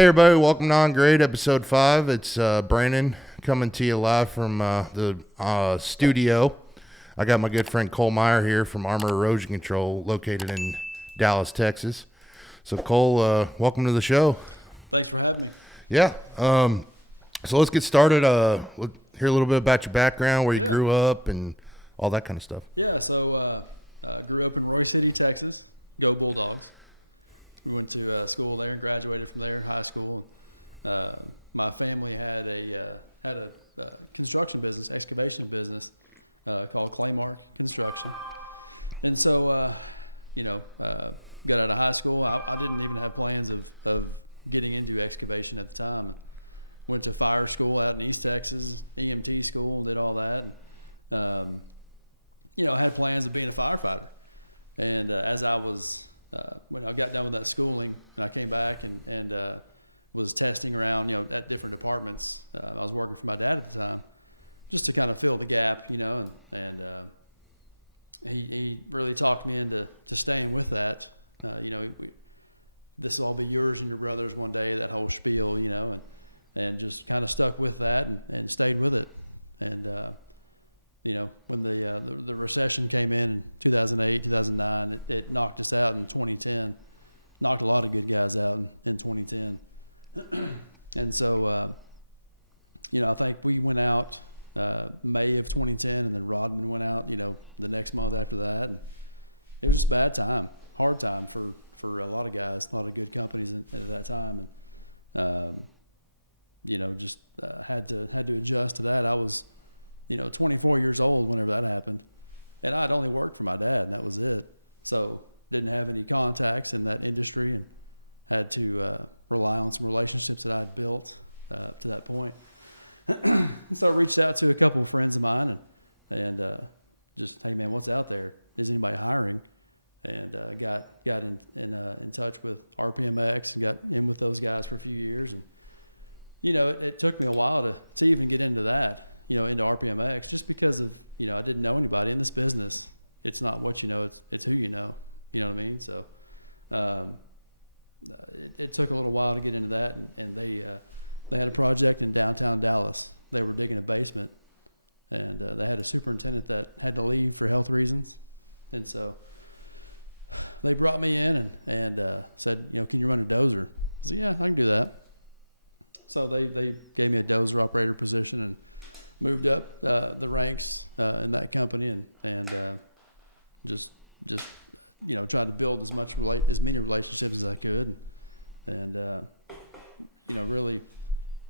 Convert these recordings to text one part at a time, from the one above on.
Hey everybody, welcome to On Grade, episode 5. It's Brandon coming to you live from the studio. I got my good friend Cole Myre here from Armor Erosion Control, located in Dallas, Texas. So Cole, welcome to the show. Thanks for having me. Yeah, so let's get started. Hear a little bit about your background, where you grew up, and all that kind of stuff. Yeah, so I grew up in Roy City, Texas. Go Bulldogs. Went to school there, graduated from there, high school. My family had a construction business, excavation business called Cole Myre Construction. And so, got out of high school. I didn't even have plans of getting into excavation at the time. Went to fire school out in East Texas, EMT school, did all that. I had plans of being a firefighter. And as I was, when I got done with that schooling, I came back and was testing around, at different departments. I was working with my dad at the time, just to kind of fill the gap, and he really talked me into staying with that. This will all be yours and your brother's one day, that whole spiel, and just kind of stuck with that and stayed with it. And, when the recession came in 2008, 2009, it knocked us out in 2010. Knocked a lot of these guys out in 2010. And so, I think we went out May of 2010, and Rob went out, the next month after that. It was a bad time, hard time for a lot of guys, a lot of good companies at that time. Had to adjust to that. I was 24 years old when that happened. And I only worked for my dad, that was it. So, didn't have any contacts in that industry. Had to rely on some relationships that I built to that point. So I reached out to a couple of friends of mine and just, hey man, what's out there? Is anybody hiring? And got in touch with RPMX, got in with those guys for a few years. It took me a while to even get into that, into RPMX, just because I didn't know anybody in this business. It's not what you know, it's who you know. You know what I mean? So it took a little while to get into that, and they had a project in downtown Dallas. They were digging a basement, and they had a superintendent that had to leave for health reasons, and so they brought me in and said, can you run a dozer? I said, yeah, I can do that. So they gave me a dozer operator position and moved up the ranks in that company and just try to build as much as many relationships as I could, and really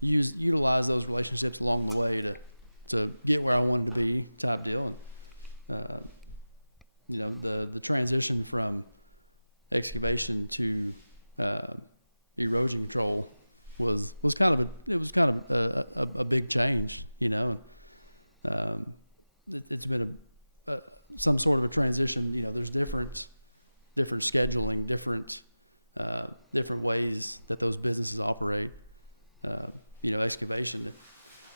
utilize those relationships along the way to get where I wanted to be type deal. The transition from excavation to erosion control was kind of a big change. It's been some sort of transition. There's different scheduling, different ways that those businesses operate. Excavation.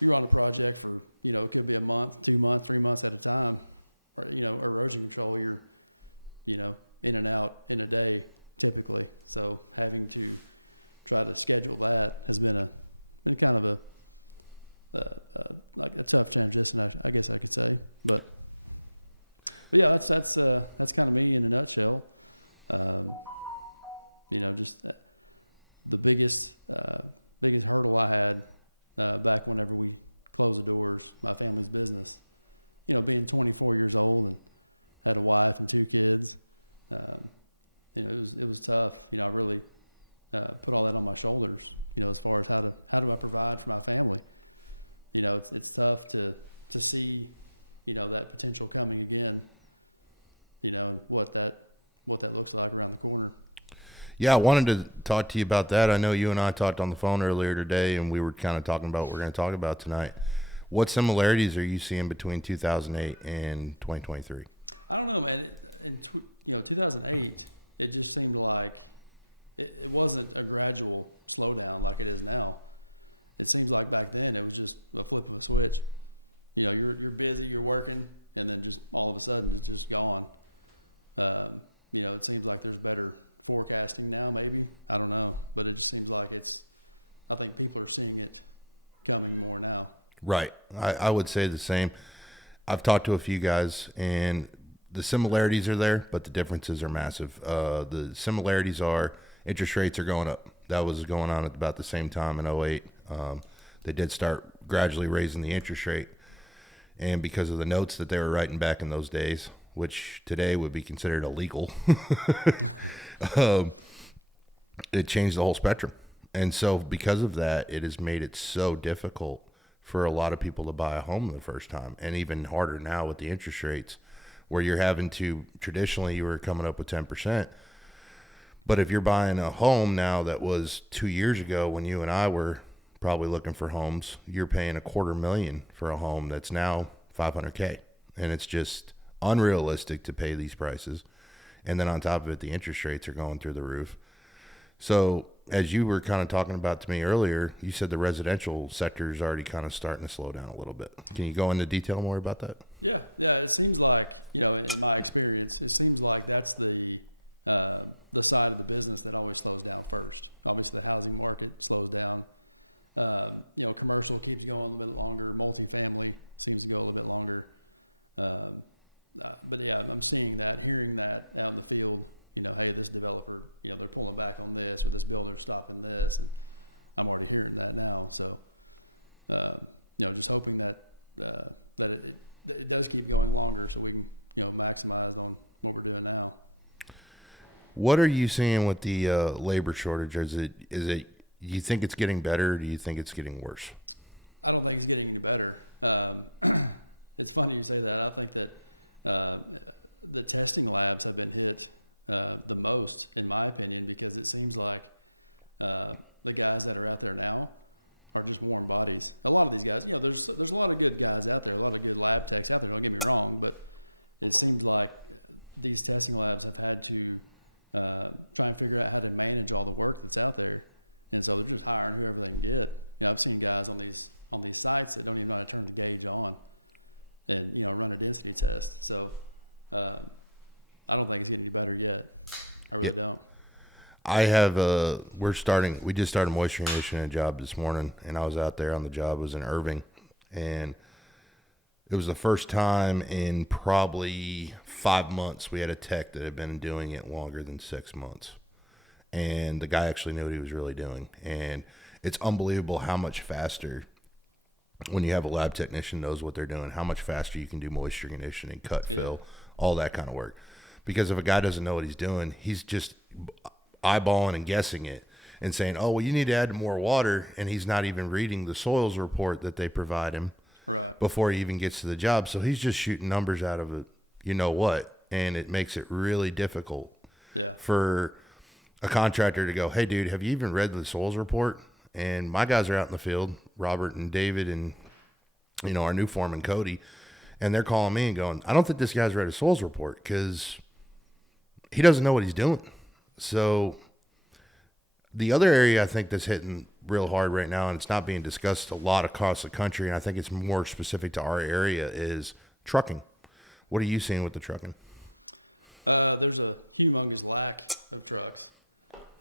You go on a project for it could be a month, 2 months, 3 months at a time. Or erosion control, you're in and out in a day typically. So having to try to schedule that has been kind of a tough transition, I guess I could say. But that's kind of me in a nutshell. Just the biggest hurdle I had back whenever we closed the doors, my family's business. Being 24 years old, had a wife and 2 kids. It was tough. I really put all that on my shoulders. As far as how to provide for my family. It's tough to see, that potential coming again. What that looks like around the corner. Yeah, I wanted to talk to you about that. I know you and I talked on the phone earlier today, and we were kind of talking about what we're going to talk about tonight. What similarities are you seeing between 2008 and 2023? I don't know, man. In 2008, it just seemed like it wasn't a gradual slowdown like it is now. It seemed like back then it was just a flip of a switch. You're busy, you're working, and then just all of a sudden it's just gone. It seems like there's better forecasting now, maybe. I don't know, but it seems like it's I think people are seeing it coming more now. Right. I would say the same. I've talked to a few guys, and the similarities are there, but the differences are massive. The similarities are interest rates are going up. That was going on at about the same time in '08. They did start gradually raising the interest rate, and because of the notes that they were writing back in those days, which today would be considered illegal, um, it changed the whole spectrum. And so because of that, it has made it so difficult for a lot of people to buy a home the first time, and even harder now with the interest rates, where you're having to, traditionally you were coming up with 10%. But if you're buying a home now that was 2 years ago when you and I were probably looking for homes, you're paying $250,000 for a home that's now $500K. And it's just unrealistic to pay these prices. And then on top of it, the interest rates are going through the roof. So as you were kind of talking about to me earlier, you said the residential sector is already kind of starting to slow down a little bit. Can you go into detail more about that? Yeah, it seems like, in my experience, it seems like that's the side of the business that always slows down first. Obviously, the housing market slows down. Commercial keeps going a little longer. Multifamily seems to go a little bit longer. But yeah, I'm seeing that, hearing that down the field. Hey, this developer, they're pulling back on this, or this builder's stopping this. I'm already hearing that now. So, just hoping that it does keep going longer, so we maximize on what we're doing now. What are you seeing with the labor shortage? Is it? Do you think it's getting better, or do you think it's getting worse? I don't think it's getting any better. It's funny you say that. I think that the testing labs have been hit the most, in my opinion, because it seems like the guys that are out there now are just warm bodies. A lot of these guys, there's a lot of good guys out there, a lot of good lab techs out there, don't get me wrong, but it seems like these testing labs have had to try to figure out how to manage all the work that's out there. And so they're just hiring whoever they get. And I've seen guys on these sites that don't even know how to turn the page on and run a density test. So I don't think it's getting better yet. Yeah. I have we just started moisture conditioning a job this morning, and I was out there on the job. It was in Irving, and it was the first time in probably 5 months we had a tech that had been doing it longer than 6 months. And the guy actually knew what he was really doing. And it's unbelievable how much faster, when you have a lab technician knows what they're doing, how much faster you can do moisture conditioning, cut, fill, all that kind of work. Because if a guy doesn't know what he's doing, he's just eyeballing and guessing it and saying, oh, well, you need to add more water. And he's not even reading the soils report that they provide him before he even gets to the job. So he's just shooting numbers out of it, and it makes it really difficult for a contractor to go, hey, dude, have you even read the soils report? And my guys are out in the field, Robert and David and, our new foreman, Cody, and they're calling me and going, I don't think this guy's read a soils report because he doesn't know what he's doing. So the other area I think that's hitting real hard right now, and it's not being discussed a lot across the country, and I think it's more specific to our area, is trucking. What are you seeing with the trucking? There's a humongous lack of trucks.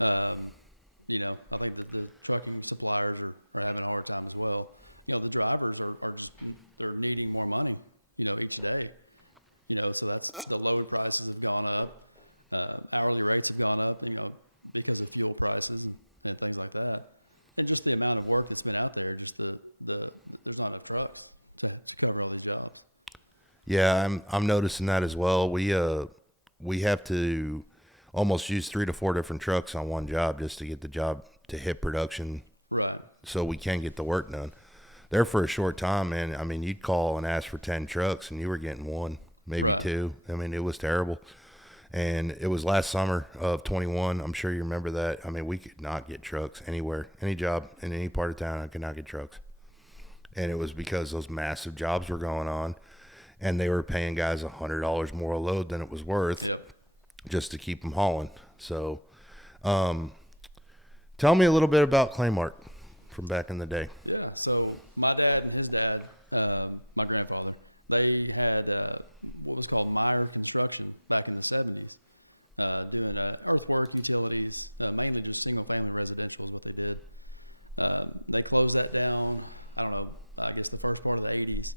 I think that the trucking suppliers are having a hard time as well. The drivers are just they're needing more money, each day. So that's the load prices have gone up, hourly rates have gone up, because of fuel prices and things like that. And just the amount of work that's been out there, just the amount of trucks to cover all the jobs. Yeah, I'm noticing that as well. We have to almost use 3 to 4 different trucks on one job just to get the job to hit production, Right. so we can get the work done. There for a short time, man. I mean, you'd call and ask for 10 trucks, and you were getting one, maybe Right. 2. I mean, it was terrible. And it was last summer of 21. I'm sure you remember that. I mean, we could not get trucks anywhere, any job in any part of town. I could not get trucks. And it was because those massive jobs were going on, and they were paying guys $100 more a load than it was worth just to keep them hauling. So, tell me a little bit about Claymart from back in the day. Yeah, so my dad and his dad, my grandfather, they had what was called Myre construction back in the 70s, doing earthwork, utilities, mainly just single family residential is what they did. They closed that down, I don't know, I guess the first part of the 80s,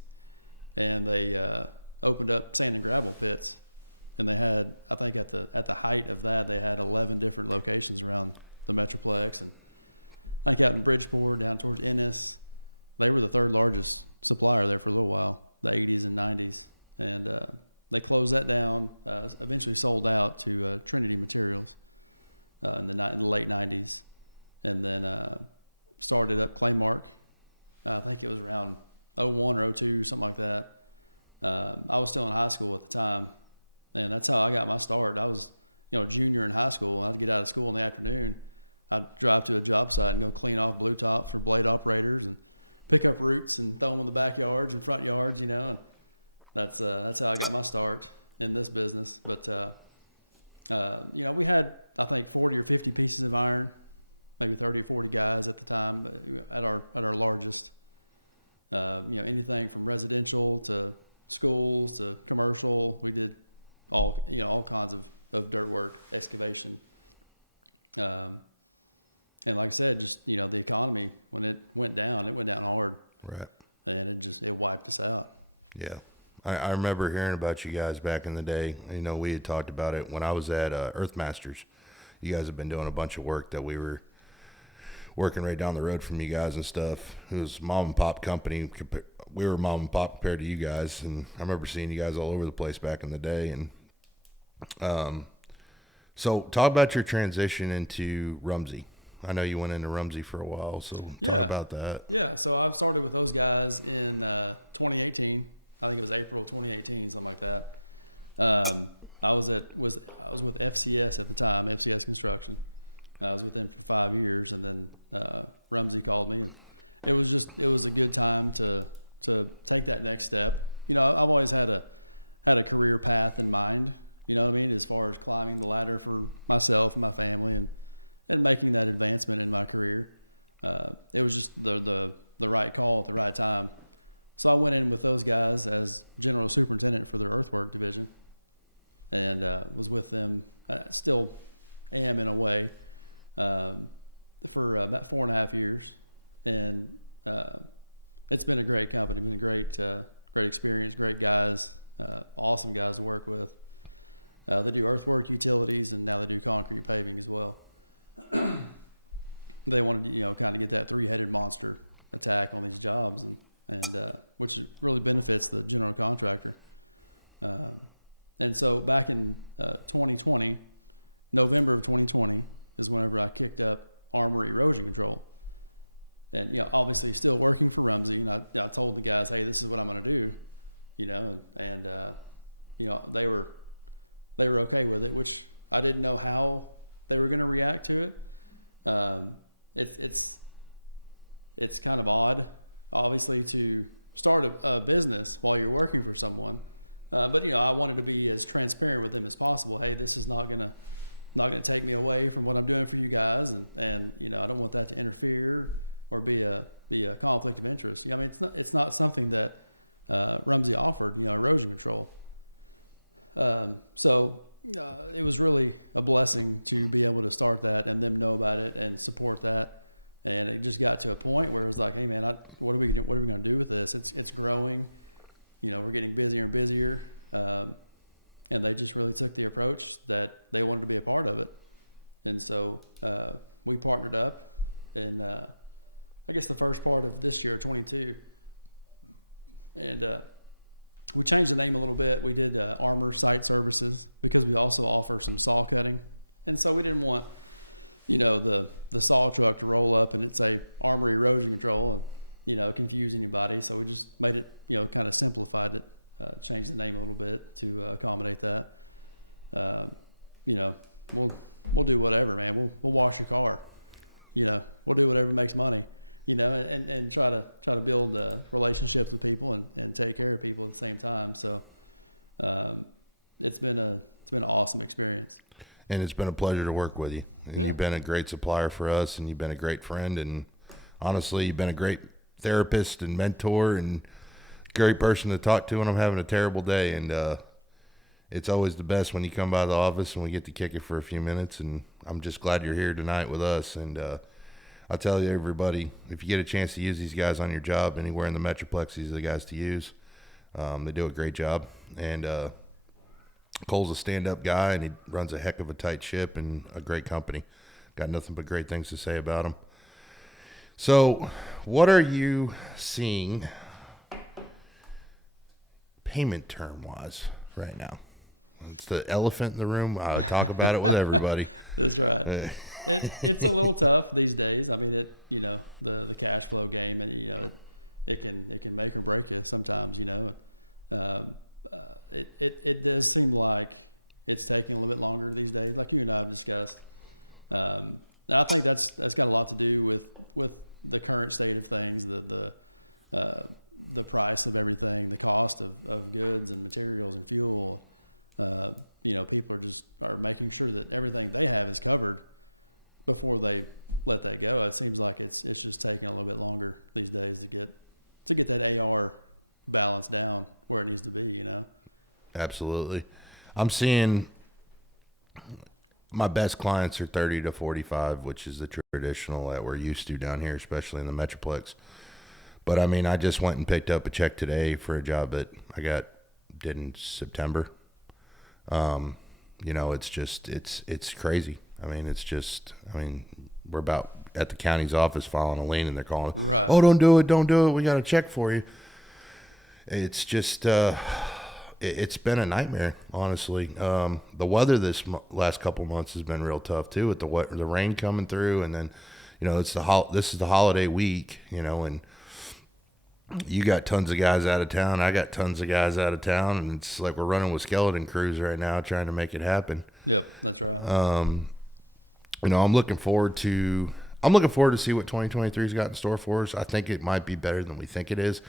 and they opened up 10 outfits, and they had, I think at the height of that, they had 11 different locations around the Metroplex. I got in Bridgeport, down toward Kansas. They were the third largest supplier there for a little while, the 80s and 90s, and they closed that down, eventually sold out to Trinity Materials in the late 90s, and then started at Playmark. I think it was around 01 or 02, something like that. I was still in high school at the time, and that's how I got my start. I was, junior in high school. When I get out of school in the afternoon, I'd drive to a job site and clean off wood top for blade operators, and pick up roots and throw them in the backyards and front yards. That's how I got my start in this business. But we had, I think, 40 or 50 pieces of iron, maybe 30, 40 guys at the time at our largest. Anything from residential to schools to commercial. We did all kinds of dirt work, excavation. And like I said, just, the economy, when it went down hard. Right. And it wiped us out. Yeah. I remember hearing about you guys back in the day. We had talked about it when I was at Earthmasters. You guys have been doing a bunch of work that we were working right down the road from you guys and stuff. It was mom and pop company. We were mom and pop compared to you guys. And I remember seeing you guys all over the place back in the day. And so talk about your transition into Rumsey. I know you went into Rumsey for a while, so talk about that. Yeah, so I started with those guys in 2018. I think it was April 2018, something like that. I was with FCS at the time, FCS Construction. I was with them for 5 years, and then Rumsey called me. It was a good time to take that next step. I always had a career path in mind. As far as climbing the ladder for myself and my family, and making that advancement in my career. It was just the right call at the right time. So I went in with those guys as general superintendent for the earthwork division, and was with them, still am in a way, for about 4.5 years. And it's been a great company, it's been great experience, great guys, awesome guys to work with. They do earthwork utilities and now they do concrete paving as well. They want to, kind of get that three-headed monster attack on these jobs, and which really benefits the general contractor. And so back in 2020, November 2020 is whenever I picked up Armor Erosion Control. And obviously still working for Rumsey. I told the guys, hey, this is what I'm going to do. They were okay with it, which I didn't know how they were going to react to it. It's kind of odd, obviously, to start a business while you're working for someone. But I wanted to be as transparent with it as possible. Hey, this is not gonna take me away from what I'm doing for you guys, and I don't want that to interfere or be a conflict of interest. It's not something that Rumsey offered, erosion control. So it was really a blessing to be able to start that and then know about it and support that. And it just got to a point where it's like, hey, man, what are we going to do with this? It's growing. We're getting busier and busier. And they just really took the approach that they wanted to be a part of it. And so we partnered up. And I guess the first part of this year, 22. And we changed the name a little bit. We did Armor Site Services because we also offer some saw cutting. And so we didn't want, the saw truck to roll up and say Armor Erosion Control, confuse anybody. So we just made it, kind of simplified it, changed the name a little bit to accommodate that. We'll do whatever, man. We'll wash your car. We'll do whatever makes money. And try to build a relationship with people and take care of people at the same time. So it's been an awesome experience. And it's been a pleasure to work with you. And you've been a great supplier for us, and you've been a great friend. And honestly, you've been a great therapist and mentor and great person to talk to when I'm having a terrible day. And it's always the best when you come by the office and we get to kick it for a few minutes. And I'm just glad you're here tonight with us. And I tell you, everybody, if you get a chance to use these guys on your job anywhere in the Metroplex, these are the guys to use. They do a great job. And Cole's a stand-up guy, and he runs a heck of a tight ship and a great company. Got nothing but great things to say about him. So what are you seeing payment term-wise right now? It's the elephant in the room. I talk about it with everybody. It's a little tough these days. I mean, the cash flow game, and it can make or break it sometimes. It does seem like it's taking a little bit longer these days. But you and I discussed. I think that's got a lot to do with the current state of things, the price of everything, the cost of goods and materials and fuel. People are making sure that everything they have is covered before they let that go. It seems like it's just taking a little bit longer these days to get that AR balance down where it needs to be. Absolutely. I'm seeing my best clients are 30 to 45, which is the traditional that we're used to down here, especially in the Metroplex. But I mean, I just went and picked up a check today for a job that I did in September. It's crazy. I mean, we're about at the county's office filing a lien, and they're calling, "Oh, don't do it. We got a check for you." It's just, it's been a nightmare, honestly. The weather this last couple months has been real tough too, with the rain coming through, and then, this is the holiday week, and you got tons of guys out of town. I got tons of guys out of town, and it's like we're running with skeleton crews right now, trying to make it happen. I'm looking forward to see what 2023's got in store for us. I think it might be better than we think it is.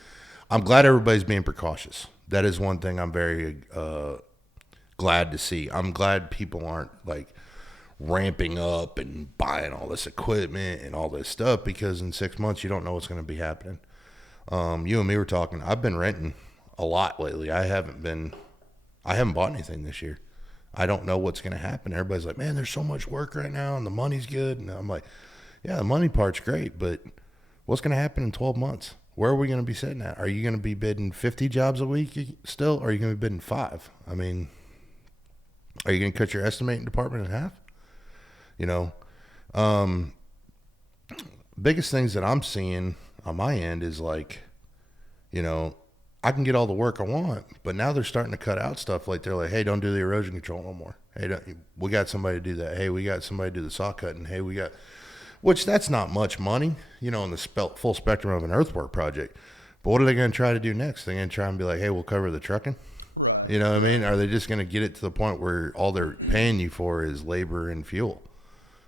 I'm glad everybody's being precautious. That is one thing I'm very glad to see. I'm glad people aren't like ramping up and buying all this equipment and all this stuff, because in 6 months you don't know what's going to be happening. You and me were talking. I've been renting a lot lately. I haven't bought anything this year. I don't know what's going to happen. Everybody's like, "Man, there's so much work right now and the money's good." And I'm like, yeah, the money part's great, but what's going to happen in 12 months? Where are we going to be sitting at? Are you going to be bidding 50 jobs a week still? Or are you going to be bidding 5? I mean, are you going to cut your estimating department in half? Biggest things that I'm seeing on my end is like, I can get all the work I want, but now they're starting to cut out stuff. Like they're like, "Hey, don't do the erosion control no more. Hey, we got somebody to do that. Hey, we got somebody to do the saw cutting. Hey, which that's not much money, in the full spectrum of an earthwork project. But what are they going to try to do next? They're going to try and be like, "Hey, we'll cover the trucking." Right. You know what I mean? Are they just going to get it to the point where all they're paying you for is labor and fuel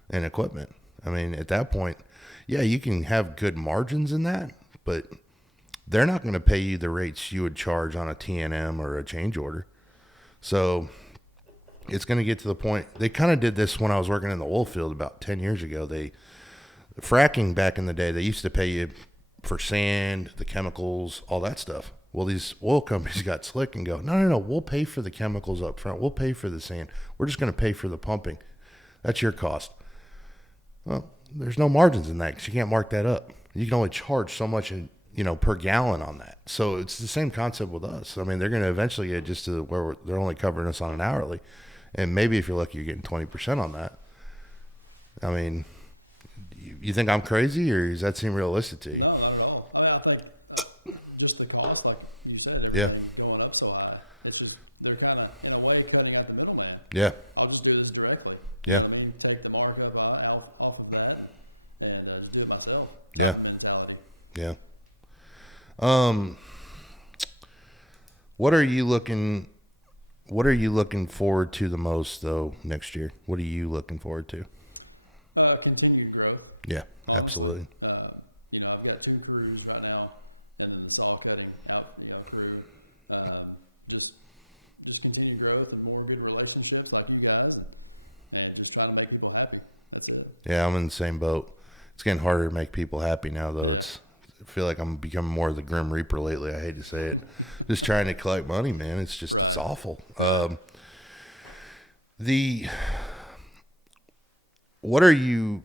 and equipment? I mean, at that point, yeah, you can have good margins in that, but they're not going to pay you the rates you would charge on a T&M or a change order. So it's going to get to the point. They kind of did this when I was working in the oil field about 10 years ago. Fracking back in the day, they used to pay you for sand, the chemicals, all that stuff. Well, these oil companies got slick and go, no, we'll pay for the chemicals up front. We'll pay for the sand. We're just going to pay for the pumping. That's your cost. Well, there's no margins in that because you can't mark that up. You can only charge so much per gallon on that. So it's the same concept with us. I mean, they're going to eventually get just to where they're only covering us on an hourly. And maybe if you're lucky, you're getting 20% on that. I mean, you think I'm crazy, or does that seem realistic to you? No, not at all. I think just the cost, like you said, Yeah. going up so high. It's just, they're kind of, in a way, cutting out the middleman. Yeah. I'll just do this directly. Yeah. I mean, take the markup off of that and do it myself. Yeah. Mentality. Yeah. What are you looking forward to the most though next year? What are you looking forward to? Continued growth. Yeah, absolutely. I've got 2 crews right now, and then the saw cutting out, crew. Just continued growth and more good relationships like you guys, and just trying to make people happy. That's it. Yeah, I'm in the same boat. It's getting harder to make people happy now, though. I feel like I'm becoming more of the Grim Reaper lately. I hate to say it. Just trying to collect money, man. It's awful. What are you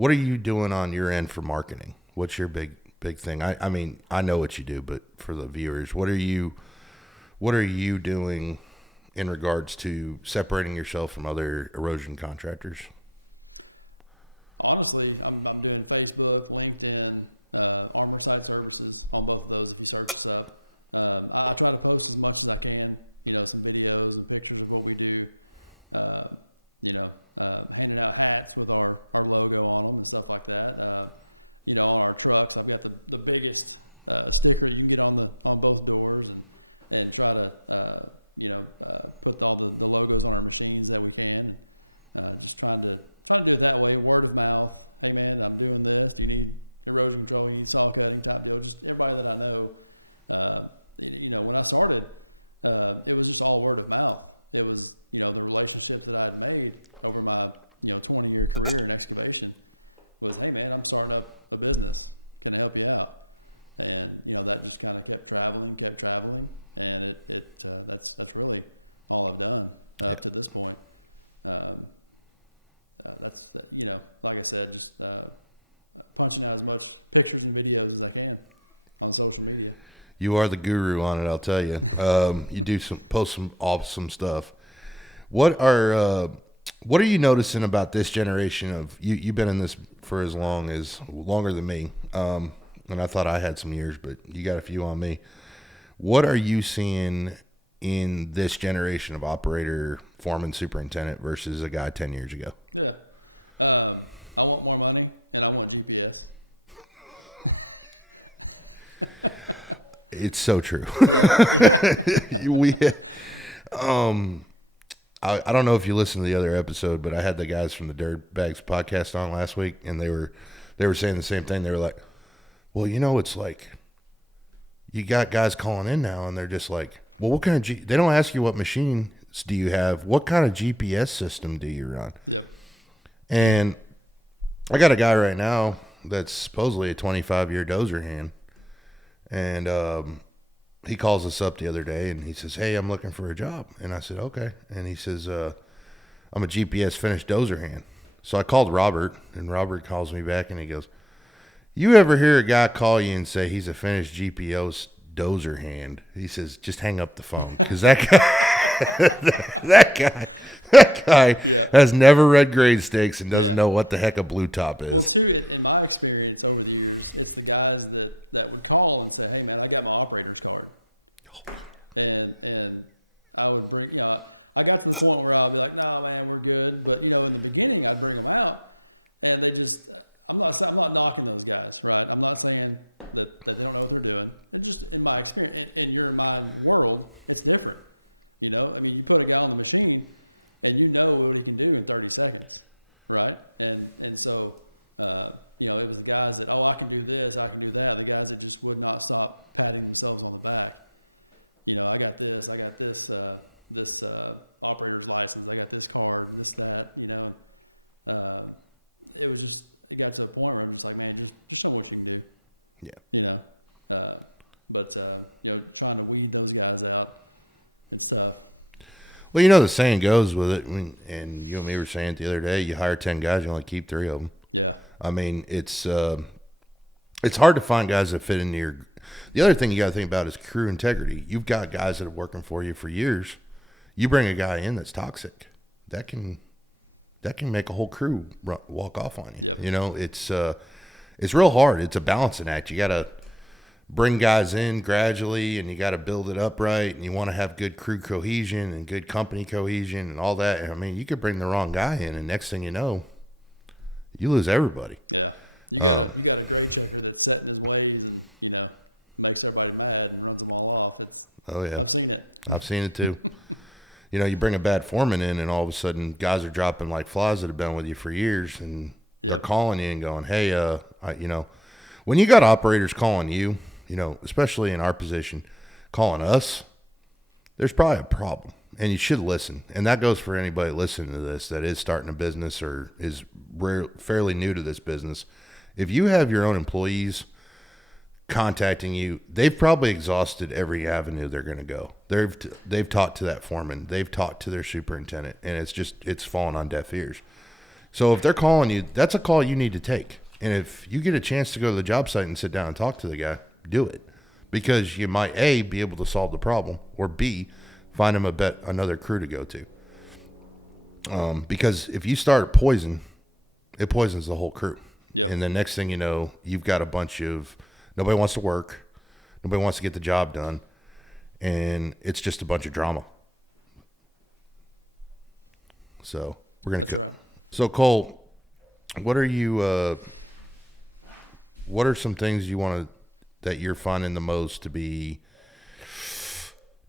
what are you doing on your end for marketing? What's your big thing? I mean, I know what you do, but for the viewers, what are you doing in regards to separating yourself from other erosion contractors? Honestly, I'm doing Facebook, LinkedIn, farmer site services on both of those. If you search stuff, I try to post as much as I can. Some videos and pictures of what we do. Handing out hats with our logo on them and stuff like that. On our trucks, I've got the biggest sticker you get on both doors, and try to put all the logos on our machines that we can. Just trying to do it that way, word of mouth. Hey man, I'm doing this. You need erosion control, you need salt cutting, trying to do it. Just everybody that I know. When I started, it was just all word of mouth. It was the relationship that I had made over my 20-year career in excavation was, hey man, I'm starting up a business. Can I help you out? And that just kind of kept traveling, and that's really all I've done to this point. Like I said, just punching out as much pictures and videos as I can on social media. You are the guru on it, I'll tell you. You do post some awesome stuff. What are you noticing about this generation of you? You've been in this for longer than me, and I thought I had some years, but you got a few on me. What are you seeing in this generation of operator, foreman, superintendent versus a guy 10 years ago? I want more money and I want GPS. It's so true. I don't know if you listened to the other episode, but I had the guys from the Dirt Bags podcast on last week, and they were saying the same thing. They were like, well, it's like you got guys calling in now, and they're just like, well, what kind of they don't ask you what machines do you have, what kind of GPS system do you run? Yep. And I got a guy right now that's supposedly a 25-year dozer hand, and he calls us up the other day and he says, hey, I'm looking for a job. And I said, okay. And he says, I'm a GPS finished dozer hand. So I called Robert, and Robert calls me back and he goes, you ever hear a guy call you and say he's a finished GPS dozer hand? He says, just hang up the phone. Because that guy has never read grade stakes and doesn't know what the heck a blue top is. Well, in my experience over the years, it's the guys that would call and say, hey man, I got my operator's card. And I was breaking up. I got to the point where I was like, no man, we're good. But in the beginning I bring them out, and they just, I'm not knocking those guys, right? I'm not saying that they don't know what they're doing. It's just in my experience, in your mind world, it's different. You put a guy on the machine, and you know what we can do in 30 seconds, right? And so, it was the guys that, I can do this, I can do that. The guys that just would not stop patting themselves on the back. I got this operator's license, I got this card, this, that, it got to the point where I'm just like, man, just show what you can do. Yeah. But trying to weed those guys out, it's tough. Well, the saying goes with it, and you and me were saying it the other day, you hire 10 guys, you only keep 3 of them. Yeah. I mean, it's hard to find guys that fit into your. The other thing you got to think about is crew integrity. You've got guys that are working for you for years. You bring a guy in that's toxic, that can make a whole crew walk off on you. It's real hard. It's a balancing act. You got to bring guys in gradually, and you got to build it up right, and you want to have good crew cohesion and good company cohesion and all that. I mean, you could bring the wrong guy in, and next thing you know, you lose everybody. Yeah. Makes everybody mad and runs them all off. Oh yeah, I've seen it too. You bring a bad foreman in, and all of a sudden, guys are dropping like flies that have been with you for years, and they're calling you and going, "Hey, when you got operators calling you, especially in our position, calling us, there's probably a problem, and you should listen." And that goes for anybody listening to this that is starting a business or is fairly new to this business. If you have your own employees contacting you, they've probably exhausted every avenue they're going to go. They've talked to that foreman, they've talked to their superintendent, and it's fallen on deaf ears. So if they're calling you, that's a call you need to take. And if you get a chance to go to the job site and sit down and talk to the guy, do it. Because you might, A, be able to solve the problem, or B, find him another crew to go to. Because if you start poison, it poisons the whole crew. Yep. And the next thing you know, you've got a bunch of, nobody wants to work, nobody wants to get the job done, and it's just a bunch of drama. So we're going to cut. So Cole, what are some things that you're finding the most to be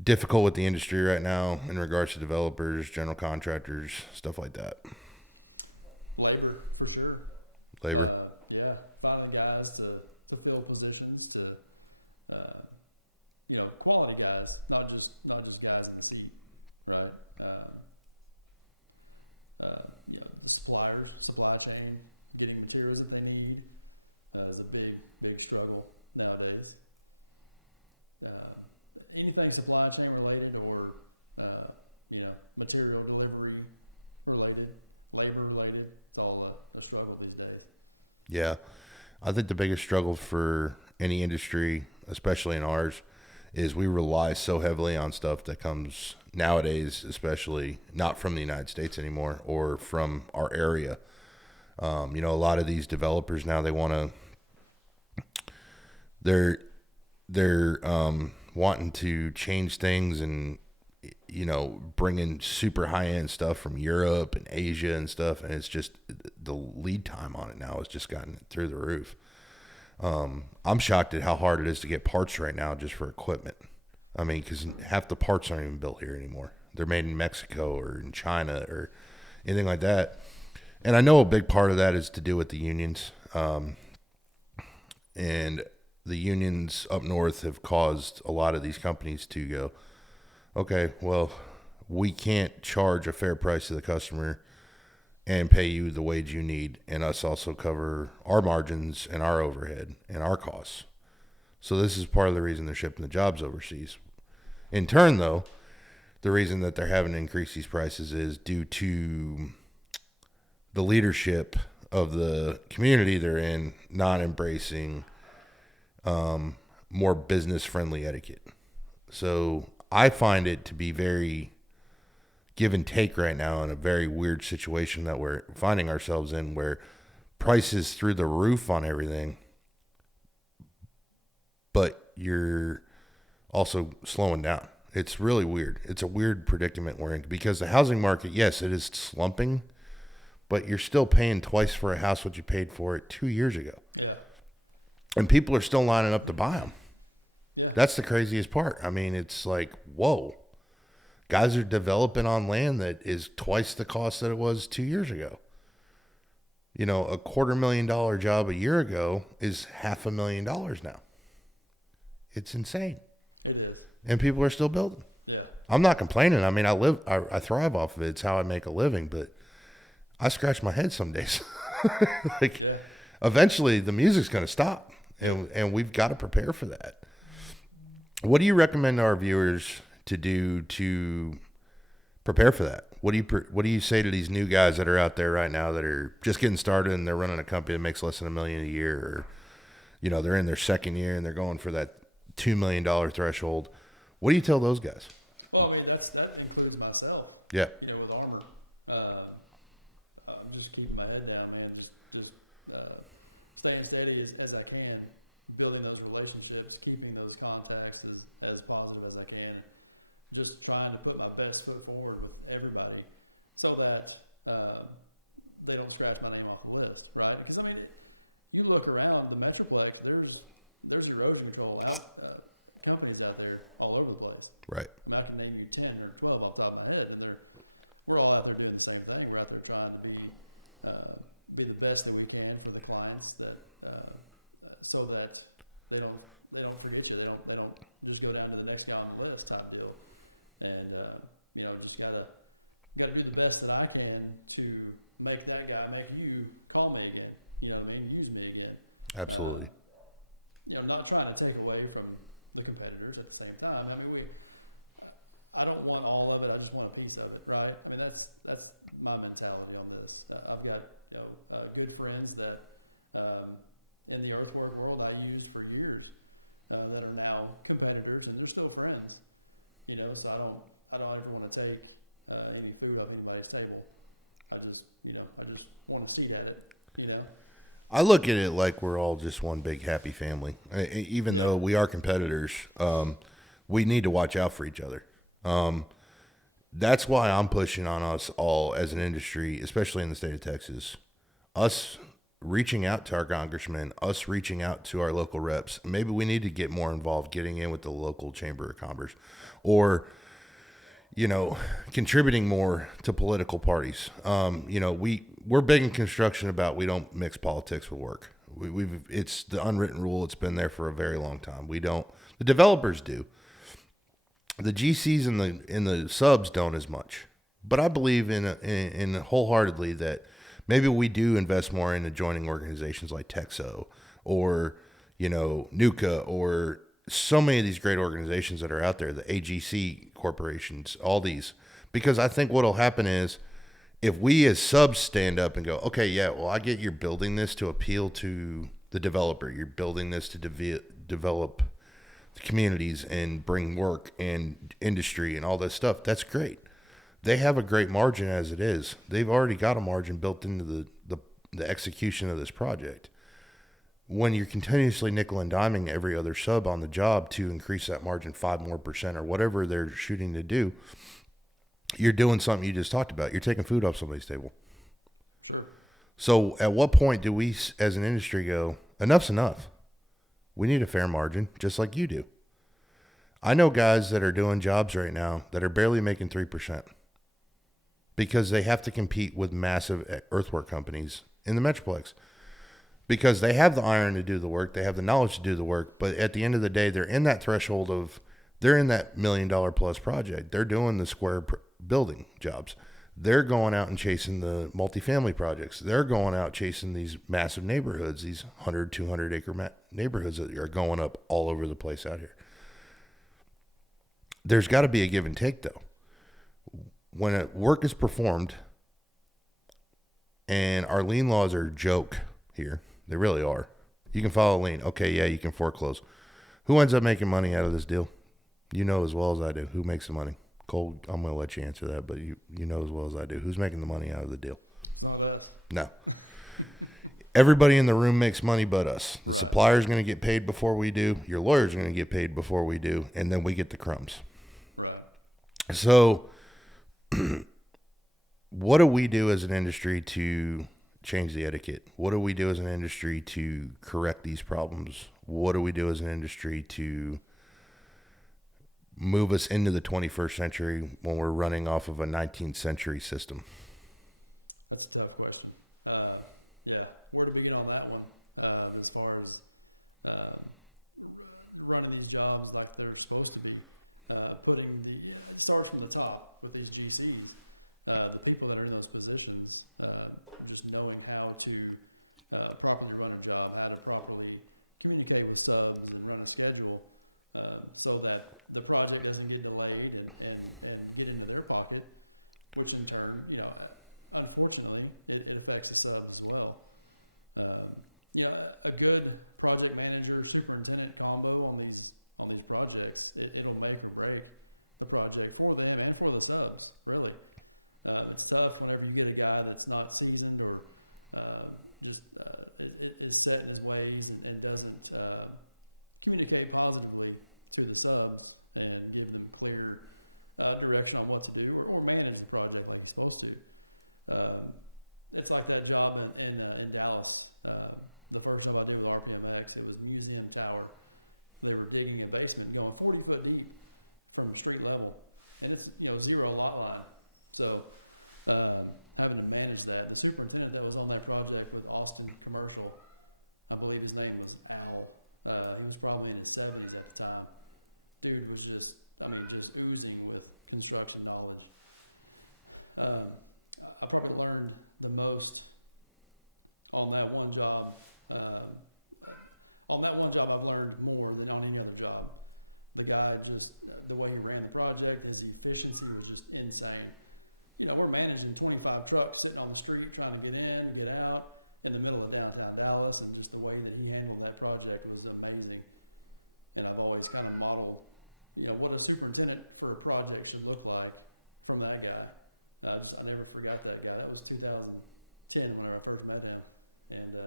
difficult with the industry right now in regards to developers, general contractors, stuff like that? Labor, for sure. Labor? Yeah, finding guys to fill positions, quality guys, not just guys in the seat, right? The suppliers, supply chain, getting materials that they need is a big struggle nowadays. Anything supply chain related or material delivery related, labor related, it's all a struggle these days. Yeah. I think the biggest struggle for any industry, especially in ours, is we rely so heavily on stuff that comes nowadays, especially not from the United States anymore or from our area. A lot of these developers now, they're wanting to change things and bring in super high end stuff from Europe and Asia and stuff, and it's just the lead time on it now has just gotten through the roof. I'm shocked at how hard it is to get parts right now just for equipment. I mean, because half the parts aren't even built here anymore. They're made in Mexico or in China or anything like that. And I know a big part of that is to do with the unions. And the unions up north have caused a lot of these companies to go, okay, well, we can't charge a fair price to the customer and pay you the wage you need, and us also cover our margins and our overhead and our costs. So this is part of the reason they're shipping the jobs overseas. In turn, though, the reason that they're having to increase these prices is due to the leadership of the community they're in not embracing more business-friendly etiquette. So I find it to be very give and take right now in a very weird situation that we're finding ourselves in, where prices through the roof on everything, but you're also slowing down. It's really weird. It's a weird predicament we're in because the housing market, yes, it is slumping, but you're still paying twice for a house what you paid for it 2 years ago. Yeah. And people are still lining up to buy them. Yeah. That's the craziest part. I mean, it's like, whoa. Guys are developing on land that is twice the cost that it was 2 years ago. A $250,000 job a year ago is $500,000 now. It's insane. It is. And people are still building. Yeah. I'm not complaining. I mean, I thrive off of it. It's how I make a living, but I scratch my head some days. Eventually the music's going to stop, and we've got to prepare for that. What do you recommend our viewers to do to prepare for that? What do you say to these new guys that are out there right now that are just getting started and they're running a company that makes less than $1 million a year, or they're in their second year and they're going for that $2 million threshold? What do you tell those guys? Well, I mean, that includes myself. Yeah. With Armor, just keeping my head down, man. Just staying steady as I can, building those relationships, keeping those contacts as positive as I can. Just trying to put my best foot forward with everybody so that they don't scratch my name off the list, right? Because, I mean, you look around the Metroplex, there's erosion control companies out there all over the place. Right. I can name you 10 or 12 off the top of my head, and we're all out there doing the same thing. We're out there trying to be the best that we can for the clients, so that they don't forget you. They don't just go down to the next guy on the list type deal. And just gotta do the best that I can to make that guy make you call me again. Use me again. Absolutely. Not trying to take away from the competitors at the same time. I mean, I don't want all of it. I just want a piece of it, right? I mean, that's my mentality on this. I've got friends that in the earthwork world I used for years that are now competitors, and they're still friends. So I don't ever want to take any food off anybody's table. I just want to see that. I look at it like we're all just one big happy family. Even though we are competitors, we need to watch out for each other. That's why I'm pushing on us all as an industry, especially in the state of Texas. Us reaching out to our congressmen, us reaching out to our local reps. Maybe we need to get more involved, getting in with the local chamber of commerce, or contributing more to political parties. We're big in construction about we don't mix politics with work. It's the unwritten rule. It's been there for a very long time. We don't. The developers do. The GCs and the subs don't as much. But I believe in wholeheartedly that maybe we do invest more in adjoining organizations like Texo or NUCA or so many of these great organizations that are out there, the AGC corporations, all these. Because I think what'll happen is if we as subs stand up and go, okay, yeah, well, I get you're building this to appeal to the developer. You're building this to develop the communities and bring work and industry and all that stuff. That's great. They have a great margin as it is. They've already got a margin built into the execution of this project. When you're continuously nickel and diming every other sub on the job to increase that margin 5% more or whatever they're shooting to do, you're doing something you just talked about. You're taking food off somebody's table. Sure. So at what point do we as an industry go, enough's enough? We need a fair margin, just like you do. I know guys that are doing jobs right now that are barely making 3% because they have to compete with massive earthwork companies in the Metroplex. Because they have the iron to do the work, they have the knowledge to do the work, but at the end of the day, they're in that threshold of, they're in that $1 million plus project. They're doing the square building jobs. They're going out and chasing the multifamily projects. They're going out chasing these massive neighborhoods, these 100, 200 acre neighborhoods that are going up all over the place out here. There's got to be a give and take though. When a work is performed, and our lien laws are a joke here. They really are. You can file a lien. Okay, yeah, you can foreclose. Who ends up making money out of this deal? You know as well as I do. Who makes the money? Cole, I'm going to let you answer that, but you know as well as I do. Who's making the money out of the deal? No. Everybody in the room makes money but us. The supplier's going to get paid before we do. Your lawyer's going to get paid before we do, and then we get the crumbs. So what do we do as an industry to change the etiquette? What do we do as an industry to correct these problems? What do we do as an industry to move us into the 21st century when we're running off of a 19th century system? That's a tough question. Where do we get on that one? As far as running these jobs like they're supposed to be, it starts from the top with these GCs. The people that are in those positions, just knowing how to properly run a job, how to properly communicate with subs and run a schedule, so that the project doesn't get delayed and get into their pocket, which in turn, unfortunately, it affects the subs as well. A good project manager superintendent combo on these projects, it'll make or break the project for them and for the subs, really. Stuff whenever you get a guy that's not seasoned or is set in his ways and doesn't communicate positively to the subs and give them clear direction on what to do or manage the project like you're supposed to. It's like that job in Dallas. The first time I did RPMX, it was Museum Tower. They were digging a basement going 40 foot deep from street level, and it's zero lot line. So having to manage that. The superintendent that was on that project with Austin Commercial, I believe his name was Al. He was probably in his 70s at the time. Dude was just oozing with construction knowledge. I probably learned the most on that one job. On that one job, I've learned more than on any other job. The guy the way he ran the project, his efficiency was just insane. We're managing 25 trucks sitting on the street trying to get in, get out. in the middle of downtown Dallas, and just the way that he handled that project was amazing. And I've always kind of modeled, what a superintendent for a project should look like from that guy. I never forgot that guy. That was 2010 when I first met him, and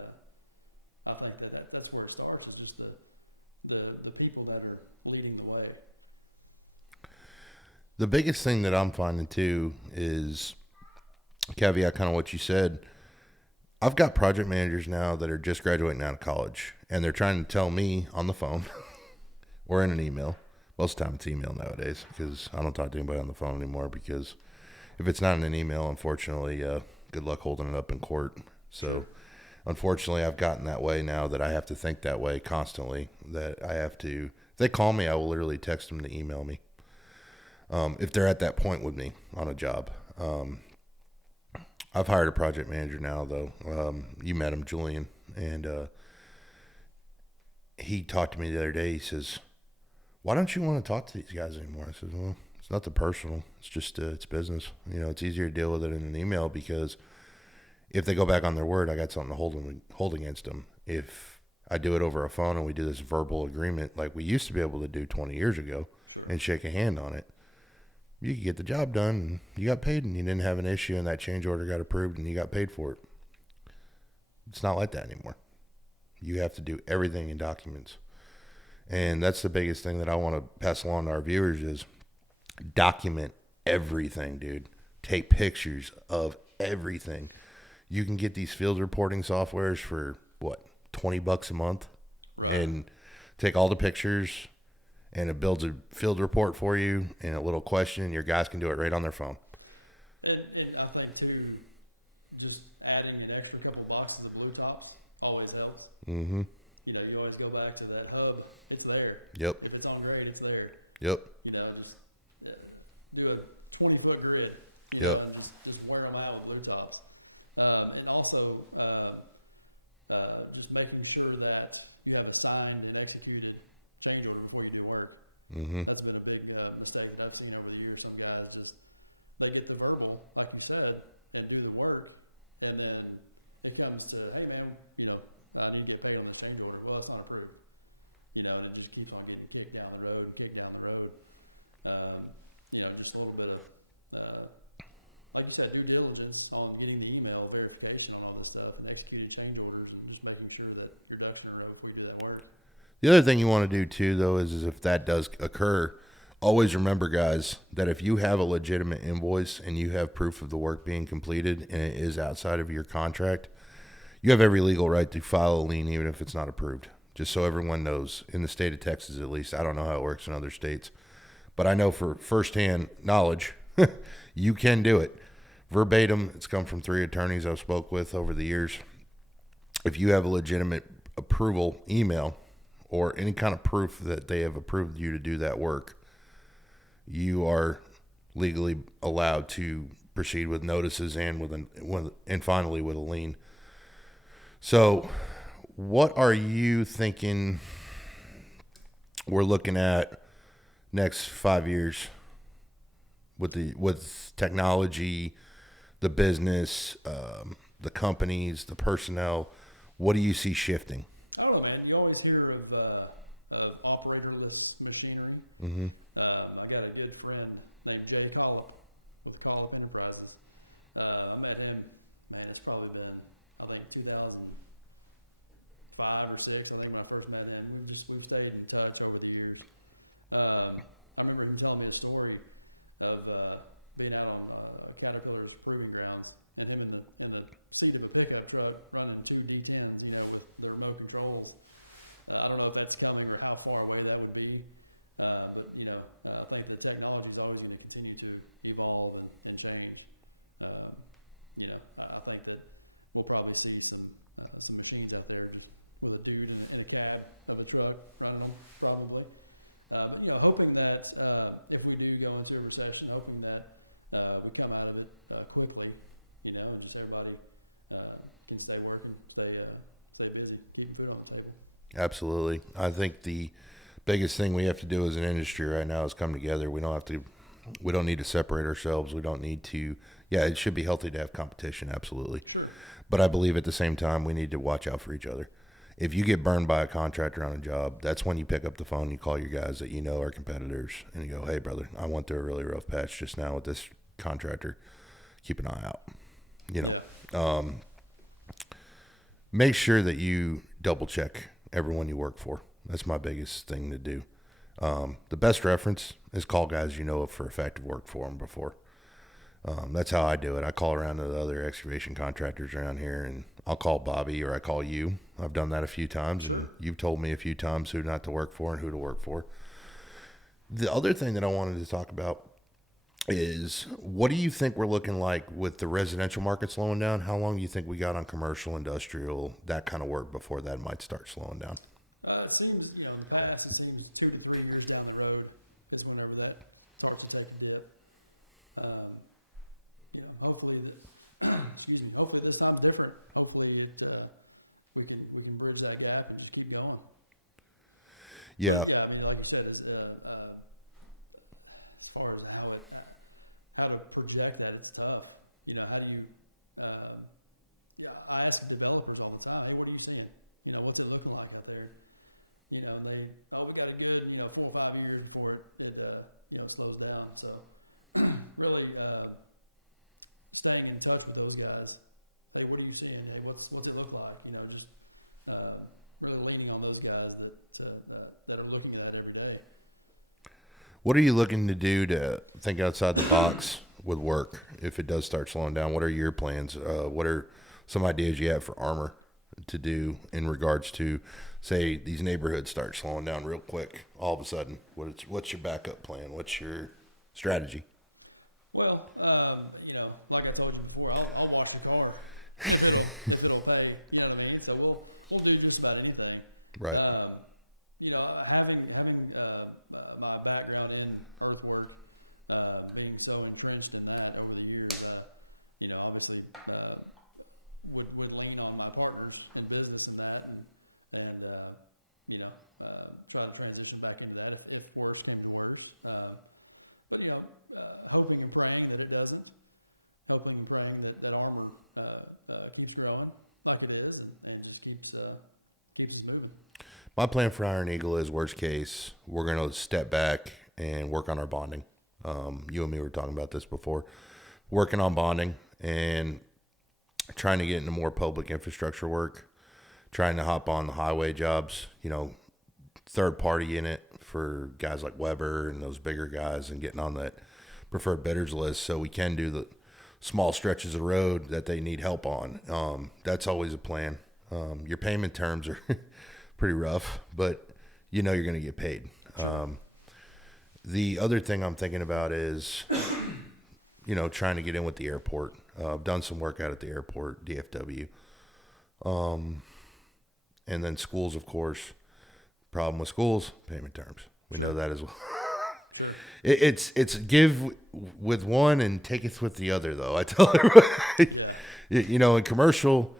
I think that's where it starts. Is just the people that are leading the way. The biggest thing that I'm finding too is, caveat kind of what you said, I've got project managers now that are just graduating out of college, and they're trying to tell me on the phone or in an email. Most of the time it's email nowadays, because I don't talk to anybody on the phone anymore, because if it's not in an email, unfortunately, good luck holding it up in court. So unfortunately, I've gotten that way now that I have to think that way constantly, that I have to, if they call me, I will literally text them to email me. If they're at that point with me on a job. I've hired a project manager now, though. You met him, Julian, and he talked to me the other day. He says, "Why don't you want to talk to these guys anymore?" I said, "Well, it's nothing personal. It's just it's business. It's easier to deal with it in an email, because if they go back on their word, I got something to hold against them. If I do it over a phone and we do this verbal agreement like we used to be able to do 20 years ago, and shake a hand on it, you could get the job done, and you got paid, and you didn't have an issue, and that change order got approved, and you got paid for it. It's not like that anymore. You have to do everything in documents. And that's the biggest thing that I want to pass along to our viewers is document everything, dude. Take pictures of everything. You can get these field reporting softwares for, $20 a month? Right. And take all the pictures, and it builds a field report for you and a little question, and your guys can do it right on their phone. And I think, too, just adding an extra couple boxes of glue tops always helps. Mm-hmm. You always go back to that hub. It's there. Yep. If it's on grade, it's there. Yep. Just do a 20-foot grid. Yep. And just wear them out with glue tops. And also just making sure that you have a signed and executed change order before you do work. Mm-hmm. That's been a big mistake I've seen over the years. Some guys they get the verbal, like you said, and do the work, and then it comes to, hey man, I need to get paid on the change order. Well, it's not approved. And it just keeps on getting kicked down the road. Just a little bit of, like you said, due diligence on getting the email verification on all this stuff, and executed change orders, and just making sure that your ducks in a row before you do that work. The other thing you want to do too, though, is if that does occur, always remember, guys, that if you have a legitimate invoice and you have proof of the work being completed and it is outside of your contract, you have every legal right to file a lien even if it's not approved. Just so everyone knows, in the state of Texas at least. I don't know how it works in other states, but I know for firsthand knowledge, you can do it. Verbatim, it's come from 3 attorneys I've spoke with over the years. If you have a legitimate approval email or any kind of proof that they have approved you to do that work, you are legally allowed to proceed with notices and and finally with a lien. So what are you thinking we're looking at next 5 years with technology, the business, the companies, the personnel? What do you see shifting? Oh, man, you always hear of operatorless machinery. Mm-hmm. I got a good friend named Jay Collop with Collop Enterprises. I met him, man, it's probably been, I think, 2005 or 6. I think when I first met him, we've stayed in touch over the years. I remember him telling me a story of being out on Caterpillar's proving grounds, and him in the seat of a pickup truck running 2 D10s, with the remote controls. I don't know if that's coming or how far away that would be, but I think the technology is always going to continue to evolve and change. I think that we'll probably see some machines out there with a dude in a cab of a truck running them, probably. Hoping that if we do go into a recession, hoping that we come out of it quickly, and just everybody can stay working, stay busy, keep food on the table. Absolutely. I think the biggest thing we have to do as an industry right now is come together. We don't need to separate ourselves. We don't need to, it should be healthy to have competition. Absolutely. Sure. But I believe at the same time, we need to watch out for each other. If you get burned by a contractor on a job, that's when you pick up the phone, you call your guys that you know are competitors, and you go, hey, brother, I went through a really rough patch just now with this contractor. Keep an eye out. You know, make sure that you double check everyone you work for. That's my biggest thing to do. The best reference is call guys you know for a fact have worked for them before. That's how I do it. I call around to the other excavation contractors around here, and I'll call Bobby or I call you. I've done that a few times, and you've told me a few times who not to work for and who to work for. The other thing that I wanted to talk about is, what do you think we're looking like with the residential market slowing down? How long do you think we got on commercial, industrial, that kind of work before that might start slowing down? It seems, you know, in the past, it seems 2 to 3 years down the road is whenever that starts to take a dip. You know, hopefully, excuse me, hopefully this time's different. Hopefully we can bridge that gap and just keep going. Yeah. Yeah, I mean, like you said, as far as how to project that, it's tough. You know, how do you, I ask the developers all the time, hey, what are you seeing? You know, what's it looking like out there? You know, and we got a good, 4 or 5 years before it slows down. So really staying in touch with those guys. Hey, what are you seeing? Hey, what's it look like? You know, just really leaning on those guys that are looking at it every day. What are you looking to do to think outside the box with work if it does start slowing down? What are your plans? What are some ideas you have for Armor to do in regards to, say, these neighborhoods start slowing down real quick all of a sudden? What's your backup plan? What's your strategy? Well, like I told you before, I'll wash your car if it'll pay. You know what I mean? So we'll do just about anything. Right. Having my background in earthwork, being so entrenched in that over the years, obviously would lean on my partners in business and that, and try to transition back into that if worse came to worse. But hoping and praying that it doesn't. Hoping and praying that Armor keeps growing like it is and just keeps us moving. My plan for Iron Eagle is, worst case, we're going to step back and work on our bonding. You and me were talking about this before. Working on bonding and trying to get into more public infrastructure work, trying to hop on the highway jobs, third party in it for guys like Weber and those bigger guys, and getting on that preferred bidders list so we can do the small stretches of road that they need help on. That's always a plan. Your payment terms are pretty rough, but you're going to get paid. The other thing I'm thinking about is, trying to get in with the airport. I've done some work out at the airport, DFW. And then schools, of course. Problem with schools, payment terms. We know that as well. It's give with one and taketh with the other, though. I tell everybody, in commercial,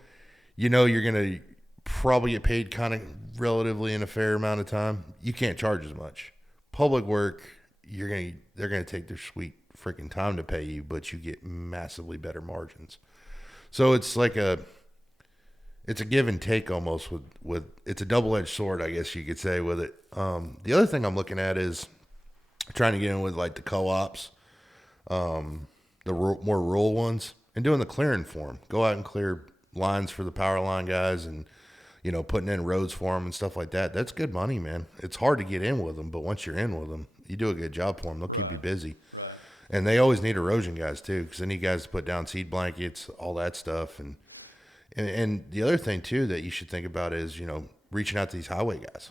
you're going to probably get paid kind of relatively in a fair amount of time. You can't charge as much. Public work, they're going to take their sweet freaking time to pay you, but you get massively better margins. So it's like it's a give and take almost with it's a double-edged sword, I guess you could say, with it. The other thing I'm looking at is trying to get in with like the co-ops, the more rural ones, and doing the clearing for them. Go out and clear lines for the power line guys, and putting in roads for them and stuff like that. That's good money, man. It's hard to get in with them, but once you're in with them, you do a good job for them. They'll keep you busy. And they always need erosion guys too, because they need guys to put down seed blankets, all that stuff. And the other thing too that you should think about is, reaching out to these highway guys.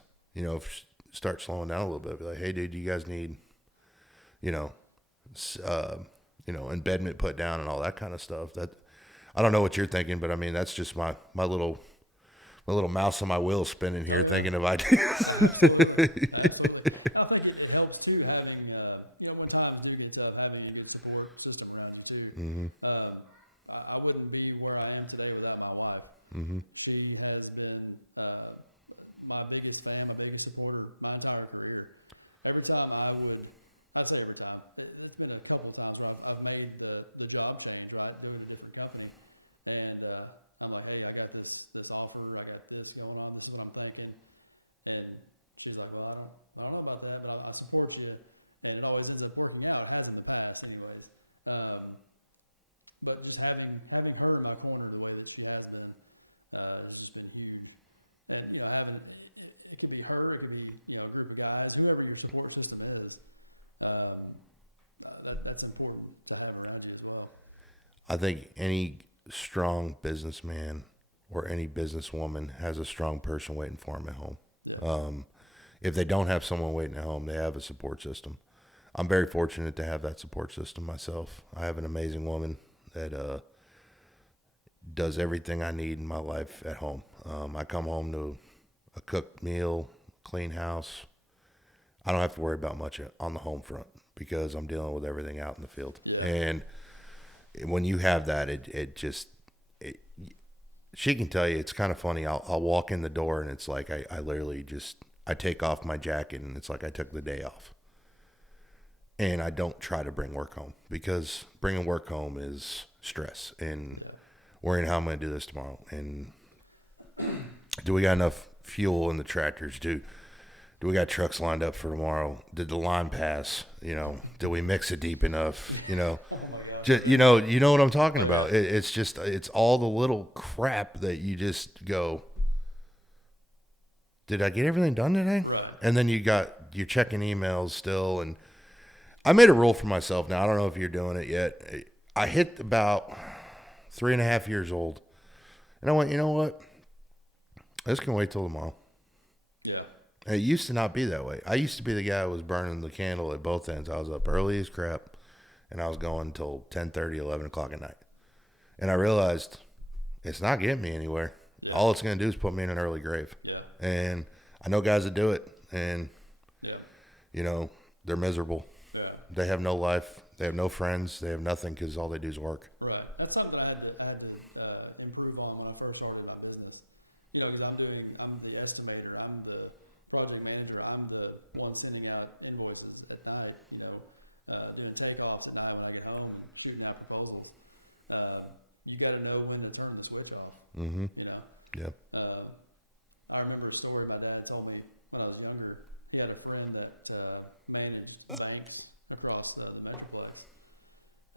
Start slowing down a little bit. Be like, hey, dude, do you guys need, embedment put down and all that kind of stuff. That I don't know what you're thinking, but I mean that's just my little mouse on my wheel spinning here, thinking of ideas. Absolutely. I think it helps too having when times do get tough, having a good support system around you too. Mm-hmm. I wouldn't be where I am today without my wife. Mm-hmm. She has been my biggest fan, my biggest supporter my entire career. Every time I say every time, it's been a couple of times where I've made the job change, right, doing a different company, and I'm like, hey, I got this offer, I got this going on, this is what I'm thinking. And she's like, well, I don't know about that, but I support you. And it always ends up working out. It has in the past, anyways. But just having her in my corner the way that she has been has just been huge. And having it could be her, it could be a group of guys, whoever your support system is. That's important to have around you as well. I think any strong businessman or any businesswoman has a strong person waiting for them at home. Yeah. If they don't have someone waiting at home, they have a support system. I'm very fortunate to have that support system myself. I have an amazing woman that does everything I need in my life at home. I come home to a cooked meal, clean house. I don't have to worry about much on the home front because I'm dealing with everything out in the field. Yeah. And when you have that, she can tell you, it's kind of funny. I'll walk in the door and it's like I literally I take off my jacket and it's like I took the day off. And I don't try to bring work home because bringing work home is stress and worrying how I'm going to do this tomorrow. And do we got enough fuel in the tractors? Do we got trucks lined up for tomorrow? Did the line pass? Did we mix it deep enough? You know what I'm talking about. It's all the little crap that you just go, did I get everything done today? Right. And then you're checking emails still. And I made a rule for myself now. I don't know if you're doing it yet. I hit about 3.5 years old. And I went, you know what? This can wait till tomorrow. Yeah. And it used to not be that way. I used to be the guy who was burning the candle at both ends. I was up early as crap. And I was going until 10:30, 11 o'clock at night. And I realized it's not getting me anywhere. Yeah. All it's going to do is put me in an early grave. Yeah. And I know guys that do it. And, they're miserable. Yeah. They have no life. They have no friends. They have nothing because all they do is work. Right. That's something I had to improve on when I first started my business. Because I'm the estimator. I'm the project manager. I'm the one sending out invoices at night, doing takeoffs at night when I get home and shooting out proposals. You got to know when to turn the switch off. Mm-hmm. Yep. I remember a story my dad told me when I was younger. He had a friend that managed banks across the Metroplex.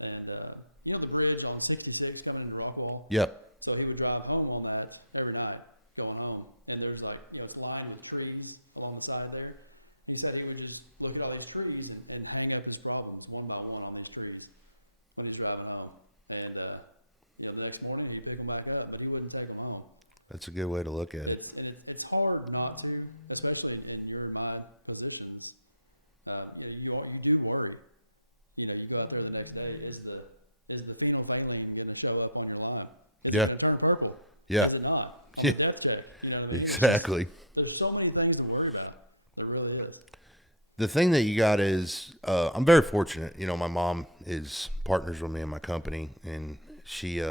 And, the bridge on 66 coming into Rockwall? Yep. So he would drive home on that every night going home. And there's it's lined with trees along the side there. He said he would just look at all these trees and hang up his problems one by one on these trees when he's driving home. And, the next morning he'd pick them back up, but he wouldn't take them home. That's a good way to look at it. It's hard not to, especially in your and my positions. You do worry. You go out there the next day. Is the phenolphthalein going to show up on your line? Is it going to turn purple? Yeah. Is it not? Yeah. Death check. Exactly. There's so many things to worry about. There really is. The thing that you got is, I'm very fortunate. My mom is partners with me in my company, and she's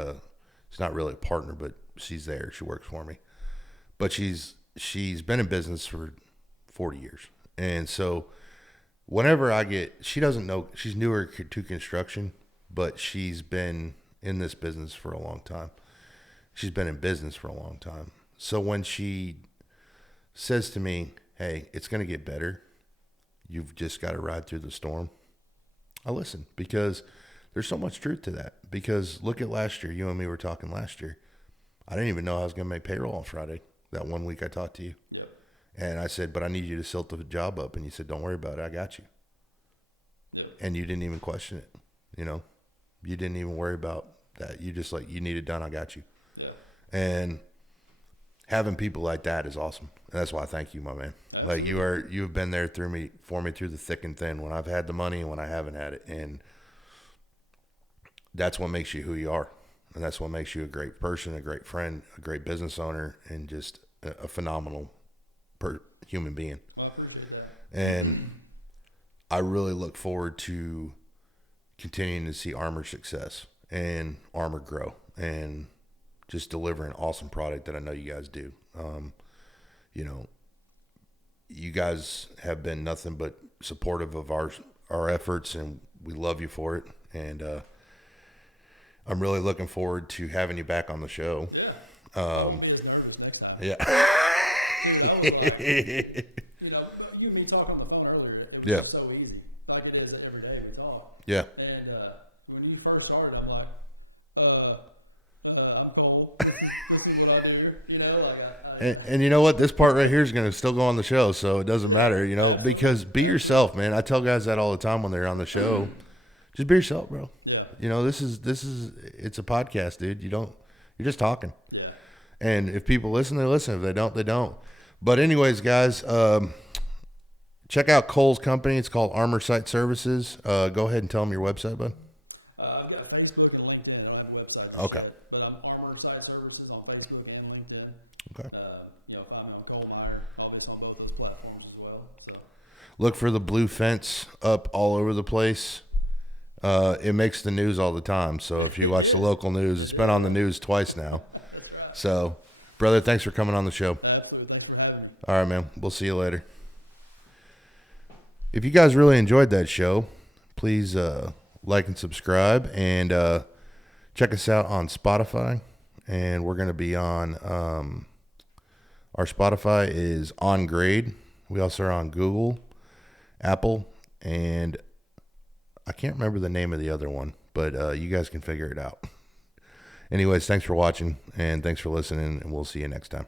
not really a partner, but she's there. She works for me. But she's been in business for 40 years. And so whenever she doesn't know, she's newer to construction, but she's been in this business for a long time. She's been in business for a long time. So when she says to me, hey, it's going to get better. You've just got to ride through the storm. I listen because there's so much truth to that. Because look at last year. You and me were talking last year. I didn't even know I was going to make payroll on Friday, that 1 week I talked to you. Yep. And I said, but I need you to silt the job up. And you said, don't worry about it. I got you. Yep. And you didn't even question it. You didn't even worry about that. You just you need it done. I got you. Yep. And having people like that is awesome. And that's why I thank you, my man. You've been there for me through the thick and thin when I've had the money and when I haven't had it. And that's what makes you who you are. And that's what makes you a great person, a great friend, a great business owner, and just a phenomenal human being. Well, I appreciate that. And I really look forward to continuing to see Armor's success and Armor grow and just deliver an awesome product that I know you guys do. You guys have been nothing but supportive of our efforts, and we love you for it. And I'm really looking forward to having you back on the show. Don't be as nervous next time. Yeah. Dude, I was like, you and me talk on the phone earlier. It was so easy. Like it is every day we talk. Yeah. And when you first started, I'm like, I'm Cole. This is what I do here. And you know what? This part right here is going to still go on the show, so it doesn't matter, because be yourself, man. I tell guys that all the time when they're on the show. Just be yourself, bro. Yeah. This is it's a podcast, dude. You're just talking. Yeah. And if people listen, they listen. If they don't, they don't. But anyways, guys, check out Cole's company. It's called Armor Site Services. Go ahead and tell them your website, bud. I've got Facebook and LinkedIn on the website. Okay. But I'm Armor Site Services on Facebook and LinkedIn. Okay. Find me on Cole Myre. I'll be on both those platforms as well. So. Look for the blue fence up all over the place. It makes the news all the time. So if you watch the local news, it's been on the news twice now. So, brother, thanks for coming on the show. Absolutely. Thanks for having me. All right, man. We'll see you later. If you guys really enjoyed that show, please like and subscribe, and check us out on Spotify. And we're going to be on our Spotify is On Grade. We also are on Google, Apple, and I can't remember the name of the other one, but you guys can figure it out. Anyways, thanks for watching, and thanks for listening, and we'll see you next time.